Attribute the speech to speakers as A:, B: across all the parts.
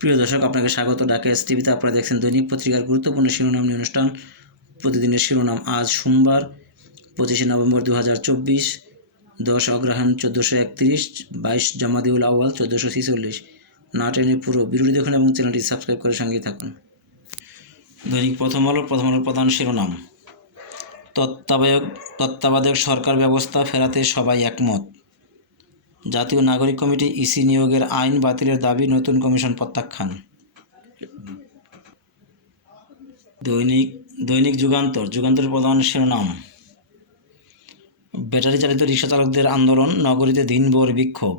A: প্রিয় দর্শক, আপনাকে স্বাগত। ডাকে এস টিভিতে আপনারা দেখছেন দৈনিক পত্রিকার গুরুত্বপূর্ণ শিরোনাম নিয়ে অনুষ্ঠান প্রতিদিনের শিরোনাম আজ সোমবার, পঁচিশে নভেম্বর দু হাজার চব্বিশ। দশ অগ্রহায়ণ চোদ্দোশো একত্রিশ, বাইশ জামাদিউল আউয়াল চোদ্দোশো ছিচল্লিশ। না পুরো বিরোধী দেখুন এবং চ্যানেলটি সাবস্ক্রাইব করে সঙ্গেই থাকুন। দৈনিক প্রথম আলো, প্রথম আলোর প্রধান শিরোনাম। তত্ত্বাবধায়ক তত্ত্বাবধায়ক সরকার ব্যবস্থা ফেরাতে সবাই একমত। জাতীয় নাগরিক কমিটি ইসি নিয়োগের আইন বাতিলের দাবি নতুন কমিশন প্রত্যাখ্যান। দৈনিক দৈনিক যুগান্তর যুগান্তরের প্রধান শিরোনাম। ব্যাটারি চালিত রিক্সা চালকদের আন্দোলন, নগরীতে দিনভর বিক্ষোভ।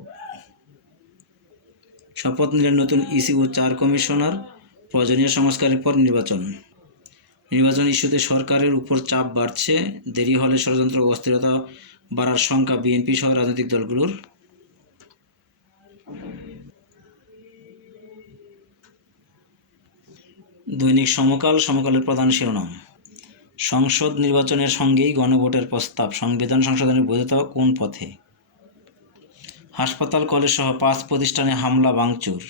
A: শপথ নিলেন নতুন ইসি ও চার কমিশনার, প্রয়োজনীয় সংস্কারের পর নির্বাচন। নির্বাচন ইস্যুতে সরকারের উপর চাপ বাড়ছে, দেরি হলে ষড়যন্ত্র ও অস্থিরতা বাড়ার শঙ্কা বিএনপি সহ রাজনৈতিক দলগুলোর। দৈনিক সমকাল, সমকালের প্রধান শিরোনাম। সংসদ নির্বাচনের সঙ্গেই গণভোটের প্রস্তাব, সংবিধান সংশোধনের বৈধতা কোন পথে? হাসপাতাল কলেজ সহ পাঁচ প্রতিষ্ঠানে হামলা, ভাঙচুর।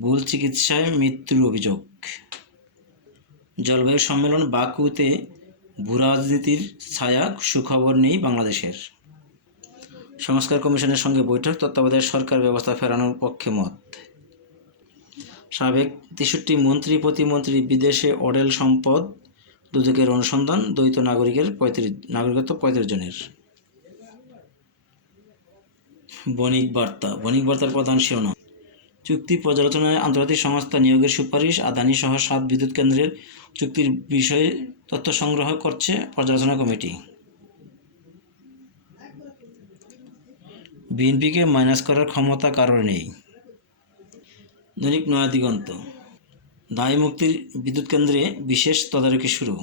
A: ভুল চিকিৎসায় মৃত্যুর অভিযোগ। জলবায়ু সম্মেলন বাকুতে ভূরাজনীতির ছায়া, সুখবর নেই বাংলাদেশের। সংস্কার কমিশনের সঙ্গে বৈঠক, তত্ত্বাবধায়ক সরকার ব্যবস্থা ফেরানোর পক্ষে মত। সাবেক তেষট্টি মন্ত্রী, প্রতিমন্ত্রী বিদেশে অডেল সম্পদ দুদকের অনুসন্ধান, দ্বৈত নাগরিকের পঁয়ত্রিশ, নাগরিকত্ব পঁয়ত্রিশ জনের। বণিক বার্তা, বণিক বার্তার প্রধান শিরোনাম। চুক্তি পর্যালোচনায় আন্তর্জাতিক সংস্থা নিয়োগের সুপারিশ, আদানি সহ সাত বিদ্যুৎ কেন্দ্রের চুক্তির বিষয়ে তথ্য সংগ্রহ করছে পর্যালোচনা কমিটি। বিএনপিকে মাইনাস করার ক্ষমতা কারোর নেই। দৈনিক নয়া দিগন্ত। দায় মুক্তির বিদ্যুৎ কেন্দ্রে বিশেষ তদারকি শুরু।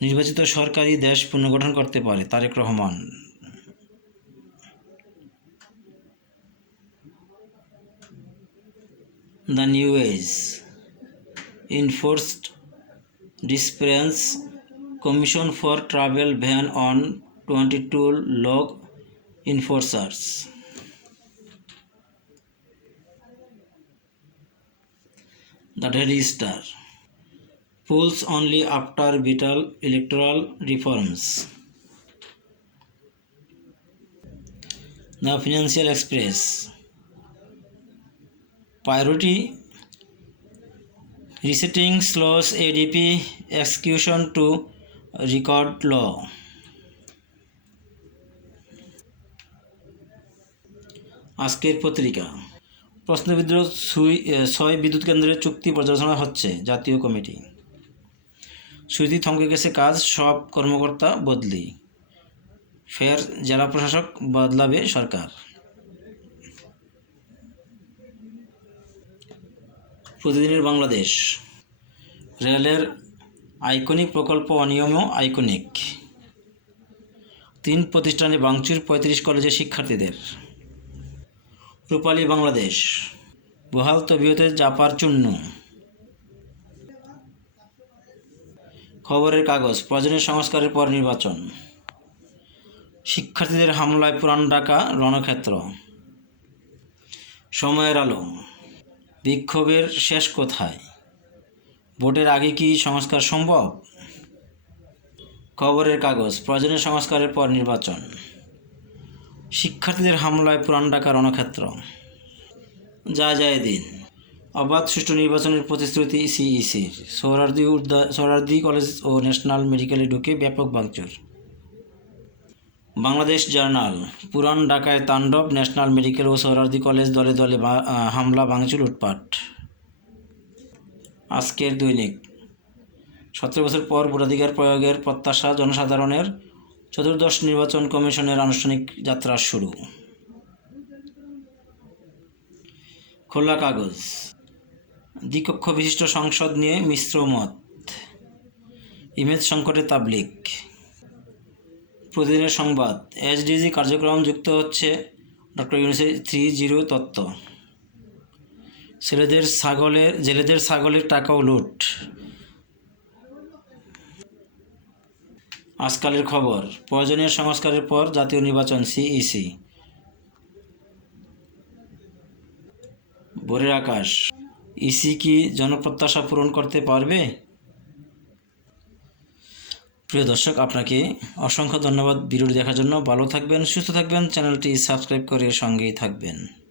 A: নির্বাচিত সরকারি দেশ পুনর্গঠন করতে পারে Tarique Rahman. The new age. Enforced disappearance commission for travel van on twenty 22 log enforcers the daily star polls only after vital electoral reforms the financial express priority resetting slows ADP execution to record law. আজকের পত্রিকা প্রশ্নবিদ্ধ সুই ছয় বিদ্যুৎ কেন্দ্রের চুক্তি পর্যালোচনা হচ্ছে, জাতীয় কমিটি। সুইতি থমকে গেছে কাজ, সব কর্মকর্তা বদলি। ফের জেলা প্রশাসক বদলাবে সরকার। প্রতিদিনের বাংলাদেশ। রেলের আইকনিক প্রকল্প অনিয়মও আইকনিক। তিন প্রতিষ্ঠানে বাংচুর পঁয়ত্রিশ কলেজের শিক্ষার্থীদের। রূপালী বাংলাদেশ। বহাল তবিয়তে চাপার চূর্ণ। খবরের কাগজ, প্রয়োজনীয় সংস্কারের পর নির্বাচন। শিক্ষার্থীদের হামলায় পুরান ঢাকা রণক্ষেত্র। সময়ের আলো। বিক্ষোভের শেষ কোথায়? ভোটের আগে কি সংস্কার সম্ভব? খবরের কাগজ, প্রয়োজনীয় সংস্কারের পর নির্বাচন। শিক্ষার্থীদের হামলায় পুরান ঢাকা রণক্ষেত্র যা যায় দিন অবাধ সুষ্ঠু নির্বাচনের প্রতিশ্রুতি সিইসির। সৌরার্দি উদ্যা সৌরার্দি কলেজ ও ন্যাশনাল মেডিকেলে ঢুকে ব্যাপক ভাঙচুর। বাংলাদেশ জার্নাল, পুরান ঢাকায় তাণ্ডব, ন্যাশনাল মেডিকেল ও সৌরার্দি কলেজ দলে দলে হামলা, ভাঙচুর, লুটপাট। আজকের দৈনিক। সতেরো বছর পর ভোটাধিকার প্রয়োগের প্রত্যাশা জনসাধারণের চতুর্দশ নির্বাচন কমিশনের আনুষ্ঠানিক যাত্রা শুরু। খোলা কাগজ। দ্বিকক্ষ বিশিষ্ট সংসদ নিয়ে মিশ্র মত। ইমেজ সংকটে তাবলিক। প্রতিদিনের সংবাদ। এসডিজি কার্যক্রম যুক্ত হচ্ছে ডক্টর ইউনিসের থ্রি জিরো তত্ত্ব। ছেলেদের ছাগলের জেলেদের ছাগলের টাকাও লুট। আজকালের খবর। প্রয়োজনীয় সংস্কারের পর জাতীয় নির্বাচন সিইসি। বোরের আকাশ। ইসি কি জনপ্রত্যাশা পূরণ করতে পারবে? প্রিয় দর্শক, আপনাকে অসংখ্য ধন্যবাদ। ভিডিওটি দেখার জন্য ভালো থাকবেন, সুস্থ থাকবেন। চ্যানেলটি সাবস্ক্রাইব করে সঙ্গেই থাকবেন।